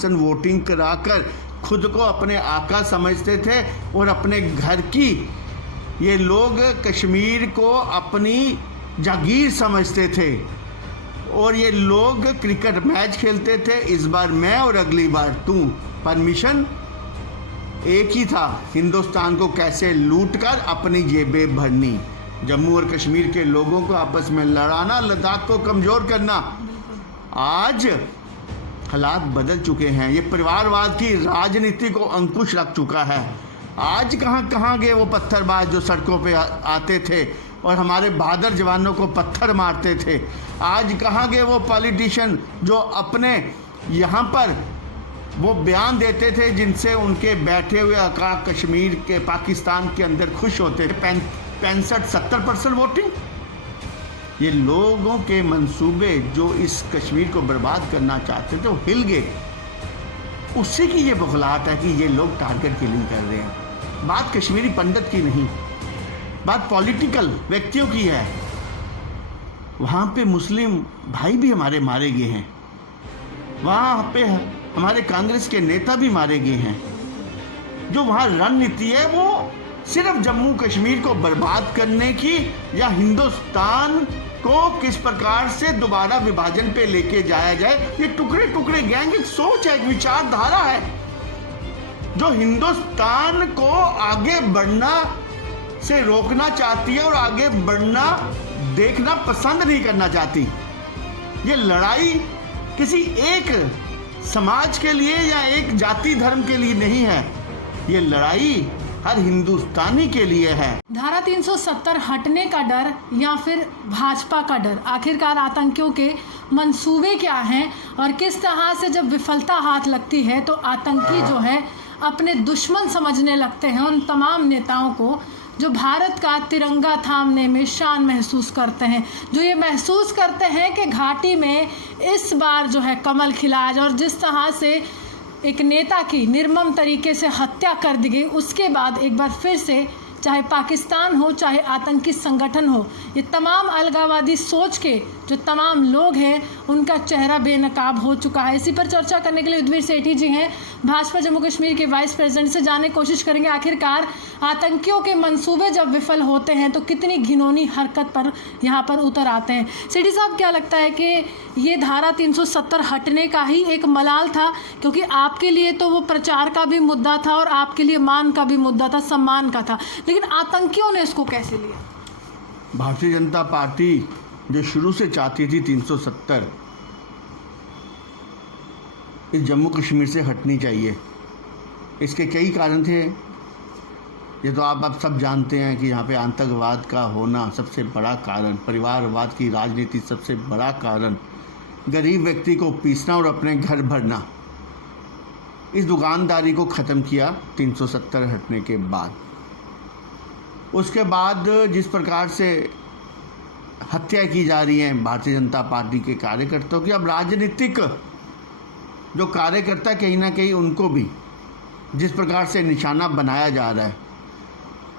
70% voting कराकर खुद को अपने आका समझते थे और अपने घर की, ये लोग कश्मीर को अपनी जागीर समझते थे और ये लोग क्रिकेट मैच खेलते थे, इस बार मैं और अगली बार तू। परमिशन एक ही था, हिंदुस्तान को कैसे लूटकर अपनी जेबें भरनी, जम्मू और कश्मीर के लोगों को आपस में लड़ाना, लद्दाख को कमज़ोर करना। आज हालात बदल चुके हैं, ये परिवारवाद की राजनीति को अंकुश लग चुका है। आज कहाँ गए वो पत्थरबाज जो सड़कों पे आते थे और हमारे बहादुर जवानों को पत्थर मारते थे? आज कहाँ गए वो पॉलिटिशियन जो अपने यहाँ पर वो बयान देते थे जिनसे उनके बैठे हुए आका कश्मीर के, पाकिस्तान के अंदर खुश होते थे? 65-70% वोटिंग। ये लोगों के मंसूबे जो इस कश्मीर को बर्बाद करना चाहते थे वो हिल गए। उसी की ये बौखलाहट है कि ये लोग टारगेट किलिंग कर रहे हैं। बात कश्मीरी पंडित की नहीं, बात पॉलिटिकल व्यक्तियों की है। वहाँ पे मुस्लिम भाई भी हमारे मारे गए हैं, वहाँ पे हमारे कांग्रेस के नेता भी मारे गए हैं। जो वहाँ रणनीति है वो सिर्फ जम्मू कश्मीर को बर्बाद करने की या हिंदुस्तान को किस प्रकार से दोबारा विभाजन पे लेके जाया जाए, ये टुकड़े टुकड़े गैंग एक सोच है, एक विचारधारा है जो हिंदुस्तान को आगे बढ़ना से रोकना चाहती है और आगे बढ़ना देखना पसंद नहीं करना चाहती। ये लड़ाई किसी एक समाज के लिए या एक जाति धर्म के लिए नहीं है, ये लड़ाई हर हिंदुस्तानी के लिए है। धारा 370 हटने का डर या फिर भाजपा का डर, आखिरकार आतंकियों के मंसूबे क्या हैं और किस तरह से जब विफलता हाथ लगती है तो आतंकी जो है अपने दुश्मन समझने लगते हैं उन तमाम नेताओं को जो भारत का तिरंगा थामने में शान महसूस करते हैं, जो ये महसूस करते हैं कि घाटी में इस बार जो है कमल खिला जाए। और जिस तरह से एक नेता की निर्मम तरीके से हत्या कर दी गई, उसके बाद एक बार फिर से चाहे पाकिस्तान हो चाहे आतंकी संगठन हो, ये तमाम अलगाववादी सोच के जो तमाम लोग हैं उनका चेहरा बेनकाब हो चुका है। इसी पर चर्चा करने के लिए उद्वीर सेठी जी हैं, भाजपा जम्मू कश्मीर के वाइस प्रेसिडेंट, से जानने की कोशिश करेंगे आखिरकार आतंकियों के मंसूबे जब विफल होते हैं तो कितनी घिनौनी हरकत पर यहाँ पर उतर आते हैं। सेठी साहब, क्या लगता है कि ये धारा 370 हटने का ही एक मलाल था? क्योंकि आपके लिए तो वो प्रचार का भी मुद्दा था और आपके लिए मान का भी मुद्दा था, सम्मान का था, लेकिन आतंकियों ने इसको कैसे लिया? भारतीय जनता पार्टी जो शुरू से चाहती थी 370 इस जम्मू कश्मीर से हटनी चाहिए, इसके कई कारण थे। ये तो आप सब जानते हैं कि यहाँ पे आतंकवाद का होना सबसे बड़ा कारण, परिवारवाद की राजनीति सबसे बड़ा कारण, गरीब व्यक्ति को पीसना और अपने घर भरना, इस दुकानदारी को ख़त्म किया 370 हटने के बाद। उसके बाद जिस प्रकार से हत्या की जा रही है भारतीय जनता पार्टी के कार्यकर्ताओं की, अब राजनीतिक जो कार्यकर्ता कहीं ना कहीं उनको भी जिस प्रकार से निशाना बनाया जा रहा है,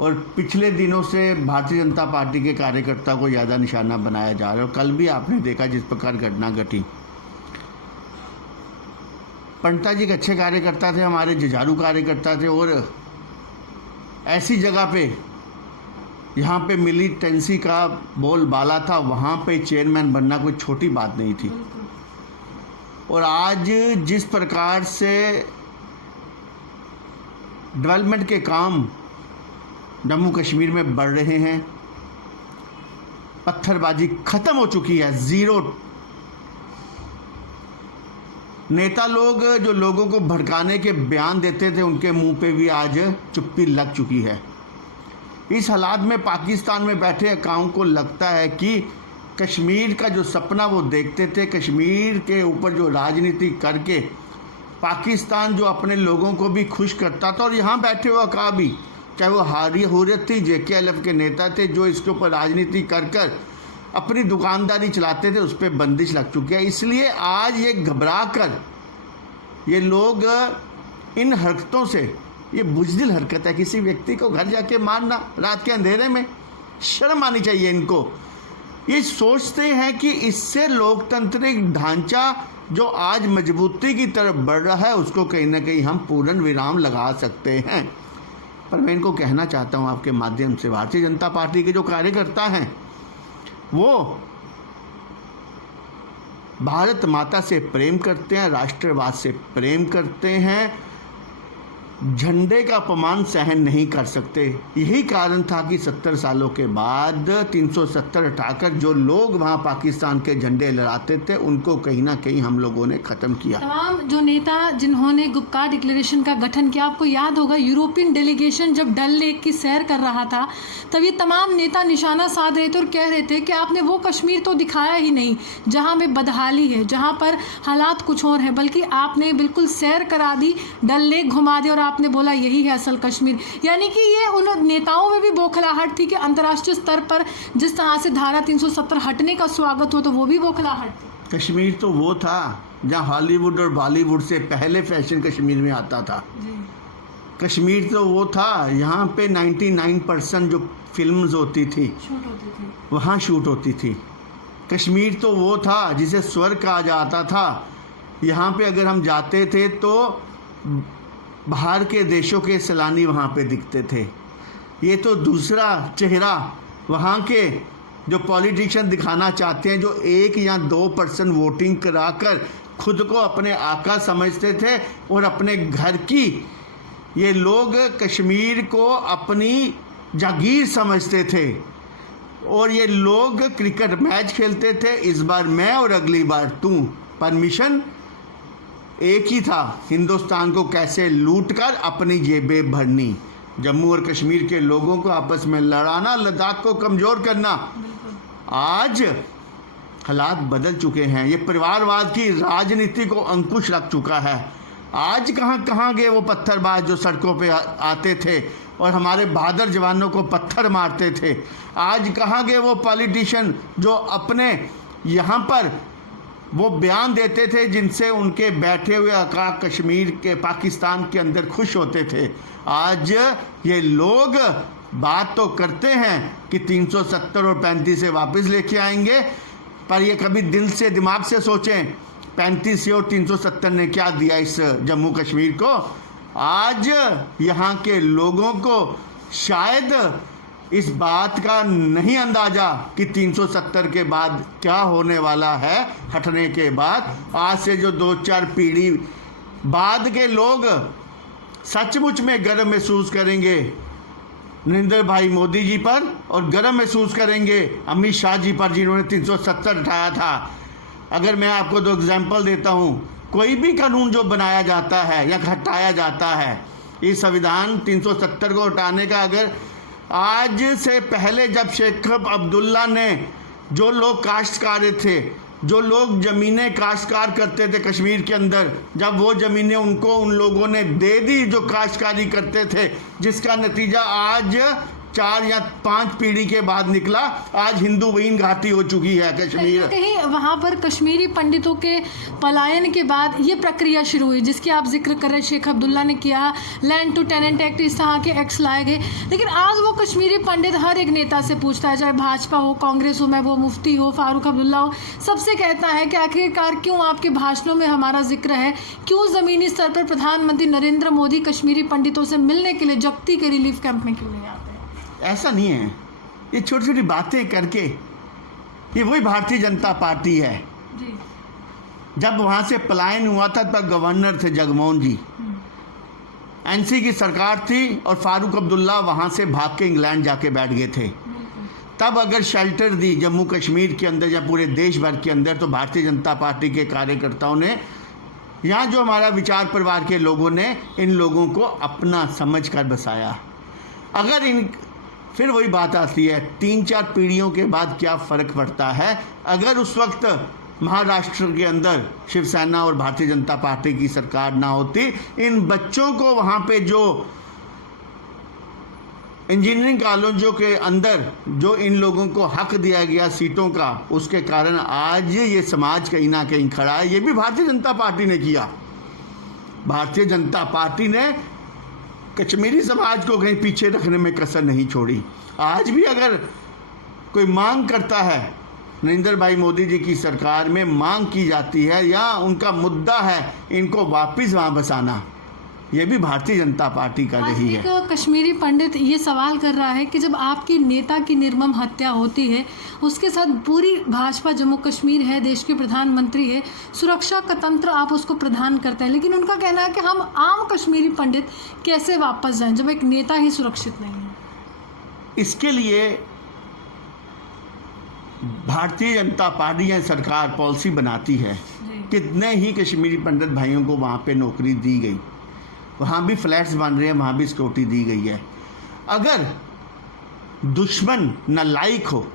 और पिछले दिनों से भारतीय जनता पार्टी के कार्यकर्ता को ज़्यादा निशाना बनाया जा रहा है। और कल भी आपने देखा जिस प्रकार घटना घटी। पंडिता जी एक अच्छे कार्यकर्ता थे, हमारे जुझारू कार्यकर्ता थे, और ऐसी जगह पे यहाँ पे मिलिटेंसी का बोलबाला था, वहाँ पे चेयरमैन बनना कोई छोटी बात नहीं थी। और आज जिस प्रकार से डेवलपमेंट के काम जम्मू कश्मीर में बढ़ रहे हैं, पत्थरबाजी खत्म हो चुकी है, ज़ीरो। नेता लोग जो लोगों को भड़काने के बयान देते थे उनके मुंह पे भी आज चुप्पी लग चुकी है। इस हालात में पाकिस्तान में बैठे अकाउंट को लगता है कि कश्मीर का जो सपना वो देखते थे, कश्मीर के ऊपर जो राजनीति करके पाकिस्तान जो अपने लोगों को भी खुश करता था, और यहाँ बैठे हुए अका भी, चाहे वो हुर्रियत थी, JKLF के नेता थे, जो इसके ऊपर राजनीति कर कर अपनी दुकानदारी चलाते थे, उस पर बंदिश लग चुकी है। इसलिए आज ये घबरा कर ये लोग इन हरकतों से, ये बुज़दिल हरकत है, किसी व्यक्ति को घर जाके मारना रात के अंधेरे में, शर्म आनी चाहिए इनको। ये सोचते हैं कि इससे लोकतांत्रिक ढांचा जो आज मजबूती की तरफ बढ़ रहा है उसको कहीं ना कहीं हम पूर्ण विराम लगा सकते हैं। पर मैं इनको कहना चाहता हूँ आपके माध्यम से, भारतीय जनता पार्टी के जो कार्यकर्ता हैं वो भारत माता से प्रेम करते हैं, राष्ट्रवाद से प्रेम करते हैं, झंडे का अपमान सहन नहीं कर सकते। यही कारण था कि 70 सालों के बाद 370 हटाकर जो लोग वहाँ पाकिस्तान के झंडे लहराते थे उनको कहीं ना कहीं हम लोगों ने ख़त्म किया। तमाम जो नेता जिन्होंने गुपकार डिक्लेरेशन का गठन किया, आपको याद होगा यूरोपियन डेलीगेशन जब डल लेक की सैर कर रहा था तब ये तमाम नेता निशाना साध रहे थे और कह रहे थे कि आपने वो कश्मीर तो दिखाया ही नहीं जहाँ में बदहाली है, जहाँ पर हालात कुछ और हैं, बल्कि आपने बिल्कुल सैर करा दी, डल लेक घुमा दी और आपने बोला यही है असल कश्मीर। यानी कि ये उन नेताओं में भी बौखलाहट थी कि अंतर्राष्ट्रीय स्तर पर जिस तरह से धारा 370 हटने का स्वागत हो तो वो भी बौखलाहट थी। कश्मीर तो वो था जहाँ हॉलीवुड और बॉलीवुड से पहले फैशन कश्मीर में आता था। कश्मीर तो वो था यहाँ पे 99% जो फिल्म्स होती थी वहाँ शूट होती थी। कश्मीर तो वो था जिसे स्वर्ग कहा जाता था। यहाँ पे अगर हम जाते थे तो बाहर के देशों के सैलानी वहाँ पे दिखते थे। ये तो दूसरा चेहरा वहाँ के जो पॉलिटिशियन दिखाना चाहते हैं, जो 1 या 2% वोटिंग कराकर खुद को अपने आका समझते थे और अपने घर की, ये लोग कश्मीर को अपनी जागीर समझते थे और ये लोग क्रिकेट मैच खेलते थे, इस बार मैं और अगली बार तू। परमिशन एक ही था, हिंदुस्तान को कैसे लूटकर अपनी जेबें भरनी, जम्मू और कश्मीर के लोगों को आपस में लड़ाना, लद्दाख को कमज़ोर करना। आज हालात बदल चुके हैं, ये परिवारवाद की राजनीति को अंकुश लग चुका है। आज कहाँ गए वो पत्थरबाज जो सड़कों पे आते थे और हमारे बहादुर जवानों को पत्थर मारते थे। आज कहाँ गए वो पॉलिटिशियन जो अपने यहाँ पर वो बयान देते थे जिनसे उनके बैठे हुए आका कश्मीर के पाकिस्तान के अंदर खुश होते थे। आज ये लोग बात तो करते हैं कि 370 और 35 से वापस लेके आएंगे, पर ये कभी दिल से दिमाग से सोचें 35 और 370 ने क्या दिया इस जम्मू कश्मीर को। आज यहाँ के लोगों को शायद इस बात का नहीं अंदाज़ा कि 370 के बाद क्या होने वाला है हटने के बाद। आज से जो 2-4 पीढ़ी बाद के लोग सचमुच में गर्व महसूस करेंगे नरेंद्र भाई मोदी जी पर और गर्व महसूस करेंगे अमित शाह जी पर जिन्होंने 370 हटाया था। अगर मैं आपको 2 एग्जाम्पल देता हूँ, कोई भी कानून जो बनाया जाता है या हटाया जाता है, इस संविधान 370 को हटाने का अगर आज से पहले जब शेख अब्दुल्ला ने, जो लोग काश्तकार थे, जो लोग ज़मीनें काश्तकार करते थे कश्मीर के अंदर, जब वो ज़मीनें उनको उन लोगों ने दे दी जो काश्तकारी करते थे, जिसका नतीजा आज 4 या 5 पीढ़ी के बाद निकला। आज हिंदू विहीन घाटी हो चुकी है कश्मीर। कहीं वहाँ पर कश्मीरी पंडितों के पलायन के बाद ये प्रक्रिया शुरू हुई जिसकी आप जिक्र कर रहे, शेख अब्दुल्ला ने किया, लैंड टू टेनेंट एक्ट, इस तरह के एक्ट्स लाए गए। लेकिन आज वो कश्मीरी पंडित हर एक नेता से पूछता है, चाहे भाजपा हो, कांग्रेस हो, महबूबा मुफ्ती हो, फारूक अब्दुल्ला हो, सबसे कहता है कि आखिरकार क्यों आपके भाषणों में हमारा जिक्र है, क्यों ज़मीनी स्तर पर प्रधानमंत्री नरेंद्र मोदी कश्मीरी पंडितों से मिलने के लिए जगती के रिलीफ कैंप में क्यों नहीं आते? ऐसा नहीं है, ये छोटी छोटी बातें करके ये वही भारतीय जनता पार्टी है। जी। जब वहाँ से पलायन हुआ था तब गवर्नर थे जगमोहन जी, एनसी की सरकार थी और फारूक अब्दुल्ला वहाँ से भाग के इंग्लैंड जाके बैठ गए थे। तब अगर शेल्टर दी जम्मू कश्मीर के अंदर या पूरे देश भर के अंदर तो भारतीय जनता पार्टी के कार्यकर्ताओं ने, यहाँ जो हमारा विचार परिवार के लोगों ने इन लोगों को अपना समझ कर बसाया। अगर इन फिर वही बात आती है 3-4 पीढ़ियों के बाद क्या फ़र्क पड़ता है। अगर उस वक्त महाराष्ट्र के अंदर शिवसेना और भारतीय जनता पार्टी की सरकार ना होती, इन बच्चों को वहाँ पे जो इंजीनियरिंग कॉलेजों के अंदर जो इन लोगों को हक दिया गया सीटों का, उसके कारण आज ये समाज कहीं ना कहीं खड़ा है। ये भी भारतीय जनता पार्टी ने किया। भारतीय जनता पार्टी ने कश्मीरी समाज को कहीं पीछे रखने में कसर नहीं छोड़ी। आज भी अगर कोई मांग करता है नरेंद्र भाई मोदी जी की सरकार में मांग की जाती है या उनका मुद्दा है इनको वापस वहाँ बसाना, ये भी भारतीय जनता पार्टी कर आज रही है। एक कश्मीरी पंडित ये सवाल कर रहा है कि जब आपकी नेता की निर्मम हत्या होती है, उसके साथ पूरी भाजपा जम्मू कश्मीर है, देश के प्रधानमंत्री है, सुरक्षा का तंत्र आप उसको प्रदान करते हैं, लेकिन उनका कहना है कि हम आम कश्मीरी पंडित कैसे वापस जाएं जब एक नेता ही सुरक्षित नहीं है। इसके लिए भारतीय जनता पार्टी या सरकार पॉलिसी बनाती है। कितने ही कश्मीरी पंडित भाइयों को वहाँ पे नौकरी दी गई, वहाँ भी फ्लैट्स बन रहे हैं, वहाँ भी सिक्योरिटी दी गई है। अगर दुश्मन नालायक हो,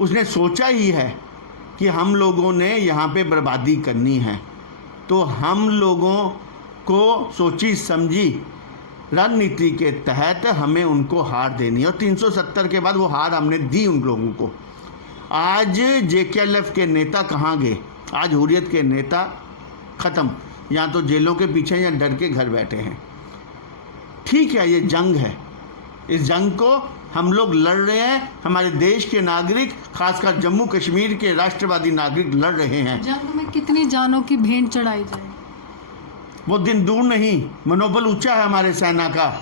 उसने सोचा ही है कि हम लोगों ने यहाँ पे बर्बादी करनी है, तो हम लोगों को सोची समझी रणनीति के तहत हमें उनको हार देनी है। और 370 के बाद वो हार हमने दी उन लोगों को। आज JKLF के नेता कहाँ गए? आज हुर्रियत के नेता ख़त्म, या तो जेलों के पीछे या डर के घर बैठे हैं। ठीक है, ये जंग है, इस जंग को हम लोग लड़ रहे हैं, हमारे देश के नागरिक, खासकर जम्मू कश्मीर के राष्ट्रवादी नागरिक लड़ रहे हैं। जंग में कितनी जानों की भेंट चढ़ाई जाए, वो दिन दूर नहीं। मनोबल ऊंचा है हमारे सेना का,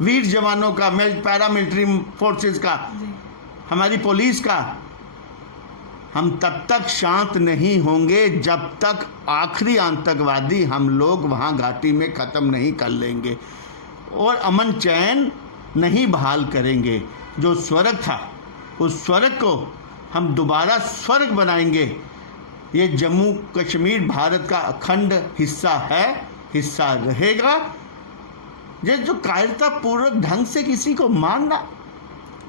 वीर जवानों का, पैरामिलिट्री फोर्सेस का, हमारी पुलिस का। हम तब तक शांत नहीं होंगे जब तक आखिरी आतंकवादी हम लोग वहाँ घाटी में ख़त्म नहीं कर लेंगे और अमन चैन नहीं बहाल करेंगे। जो स्वर्ग था, उस स्वर्ग को हम दोबारा स्वर्ग बनाएंगे। ये जम्मू कश्मीर भारत का अखंड हिस्सा है, हिस्सा रहेगा। ये जो कायरतापूर्वक ढंग से किसी को मारना,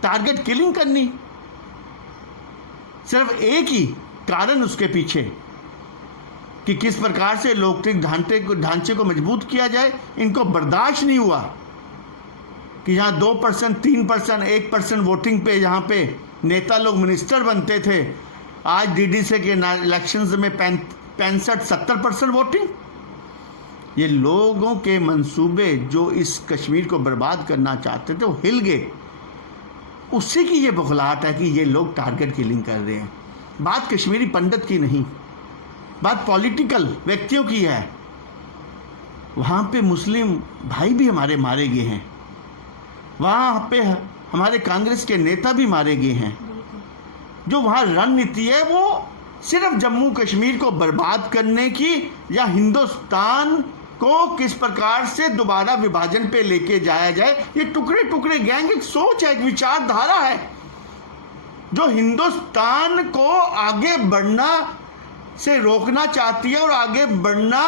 टारगेट किलिंग करनी, सिर्फ एक ही कारण उसके पीछे कि किस प्रकार से लोकतांत्रिक ढांचे को मजबूत किया जाए। इनको बर्दाश्त नहीं हुआ कि यहाँ 2%, 3%, 1% वोटिंग पे यहाँ पे नेता लोग मिनिस्टर बनते थे। आज DDC के इलेक्शंस में 65-70% वोटिंग। ये लोगों के मंसूबे जो इस कश्मीर को बर्बाद करना चाहते थे वो हिल गए। उसी की ये बौखलाहट है कि ये लोग टारगेट किलिंग कर रहे हैं। बात कश्मीरी पंडित की नहीं, बात पॉलिटिकल व्यक्तियों की है। वहाँ पे मुस्लिम भाई भी हमारे मारे गए हैं, वहाँ पे हमारे कांग्रेस के नेता भी मारे गए हैं। जो वहाँ रणनीति है वो सिर्फ जम्मू कश्मीर को बर्बाद करने की या हिंदुस्तान को किस प्रकार से दोबारा विभाजन पे लेके जाया जाए। ये टुकड़े टुकड़े गैंग एक सोच है, एक विचारधारा है जो हिंदुस्तान को आगे बढ़ना से रोकना चाहती है और आगे बढ़ना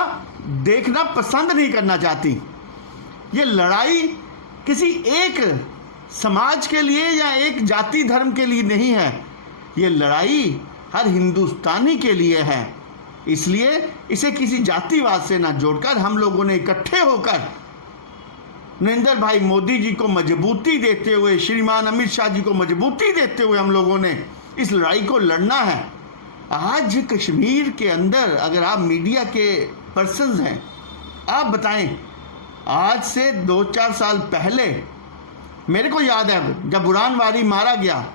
देखना पसंद नहीं करना चाहती। ये लड़ाई किसी एक समाज के लिए या एक जाति धर्म के लिए नहीं है, ये लड़ाई हर हिंदुस्तानी के लिए है। इसलिए इसे किसी जातिवाद से ना जोड़कर हम लोगों ने इकट्ठे होकर नरेंद्र भाई मोदी जी को मजबूती देते हुए, श्रीमान अमित शाह जी को मजबूती देते हुए हम लोगों ने इस लड़ाई को लड़ना है। आज कश्मीर के अंदर अगर आप मीडिया के पर्सन्स हैं, आप बताएं, आज से 2-4 साल पहले मेरे को याद है जब बुरहान वारी मारा गया,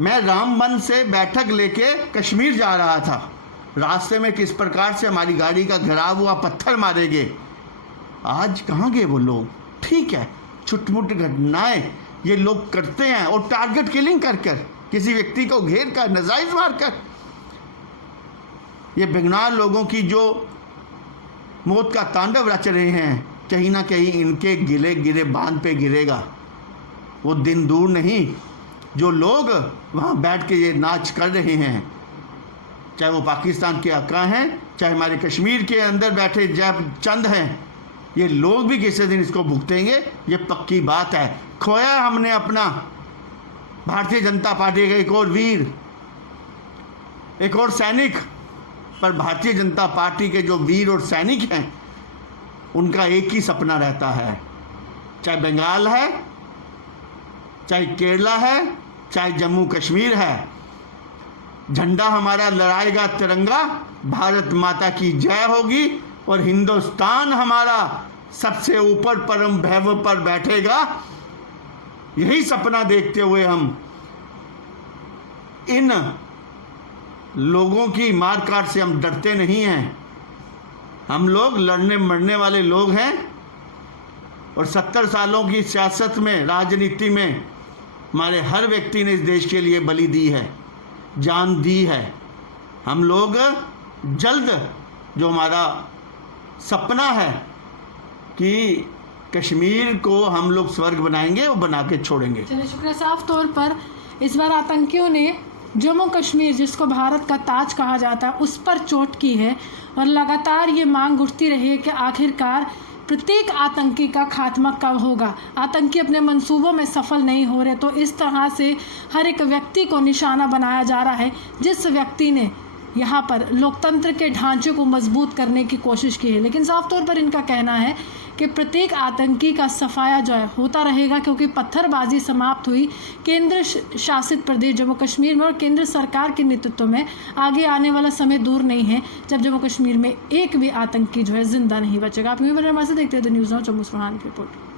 मैं रामबन से बैठक लेके कश्मीर जा रहा था। रास्ते में किस प्रकार से हमारी गाड़ी का घेराव हुआ, पत्थर मारे गए। आज कहाँ गए वो लोग? ठीक है, छुटमुट घटनाएं ये लोग करते हैं और टारगेट किलिंग कर कर, किसी व्यक्ति को घेर कर, नजायज मार कर। ये बेगुनाह लोगों की जो मौत का तांडव रच रहे हैं, कहीं ना कहीं इनके गिले गिरे बांध पे गिरेगा। वो दिन दूर नहीं जो लोग वहाँ बैठ के ये नाच कर रहे हैं, चाहे वो पाकिस्तान के आका हैं, चाहे हमारे कश्मीर के अंदर बैठे जब चंद हैं, ये लोग भी किसी दिन इसको भुगतेंगे, ये पक्की बात है। खोया हमने अपना भारतीय जनता पार्टी का एक और वीर, एक और सैनिक, पर भारतीय जनता पार्टी के जो वीर और सैनिक हैं उनका एक ही सपना रहता है, चाहे बंगाल है, चाहे केरला है, चाहे जम्मू कश्मीर है, झंडा हमारा लहराएगा तिरंगा, भारत माता की जय होगी और हिंदुस्तान हमारा सबसे ऊपर परम वैभव पर बैठेगा। यही सपना देखते हुए हम इन लोगों की मार काट से हम डरते नहीं हैं। हम लोग लड़ने मरने वाले लोग हैं और 70 सालों की सियासत में, राजनीति में हमारे हर व्यक्ति ने इस देश के लिए बलि दी है, जान दी है। हम लोग जल्द जो हमारा सपना है कि कश्मीर को हम लोग स्वर्ग बनाएंगे, वो बना के छोड़ेंगे। चलिए शुक्रिया। साफ तौर पर इस बार आतंकियों ने जम्मू कश्मीर, जिसको भारत का ताज कहा जाता है, उस पर चोट की है और लगातार ये मांग उठती रही है कि आखिरकार प्रत्येक आतंकी का खात्मा कब होगा। आतंकी अपने मंसूबों में सफल नहीं हो रहे, तो इस तरह से हर एक व्यक्ति को निशाना बनाया जा रहा है जिस व्यक्ति ने यहाँ पर लोकतंत्र के ढांचे को मजबूत करने की कोशिश की है। लेकिन साफ तौर पर इनका कहना है कि प्रत्येक आतंकी का सफाया जो है होता रहेगा, क्योंकि पत्थरबाजी समाप्त हुई केंद्र शासित प्रदेश जम्मू कश्मीर में, और केंद्र सरकार के नेतृत्व में आगे आने वाला समय दूर नहीं है जब जम्मू कश्मीर में एक भी आतंकी जो है जिंदा नहीं बचेगा। आप न्यूज़ हमारे से देखते हैं द न्यूज़ नाउ जम्मू से फरहान की रिपोर्ट।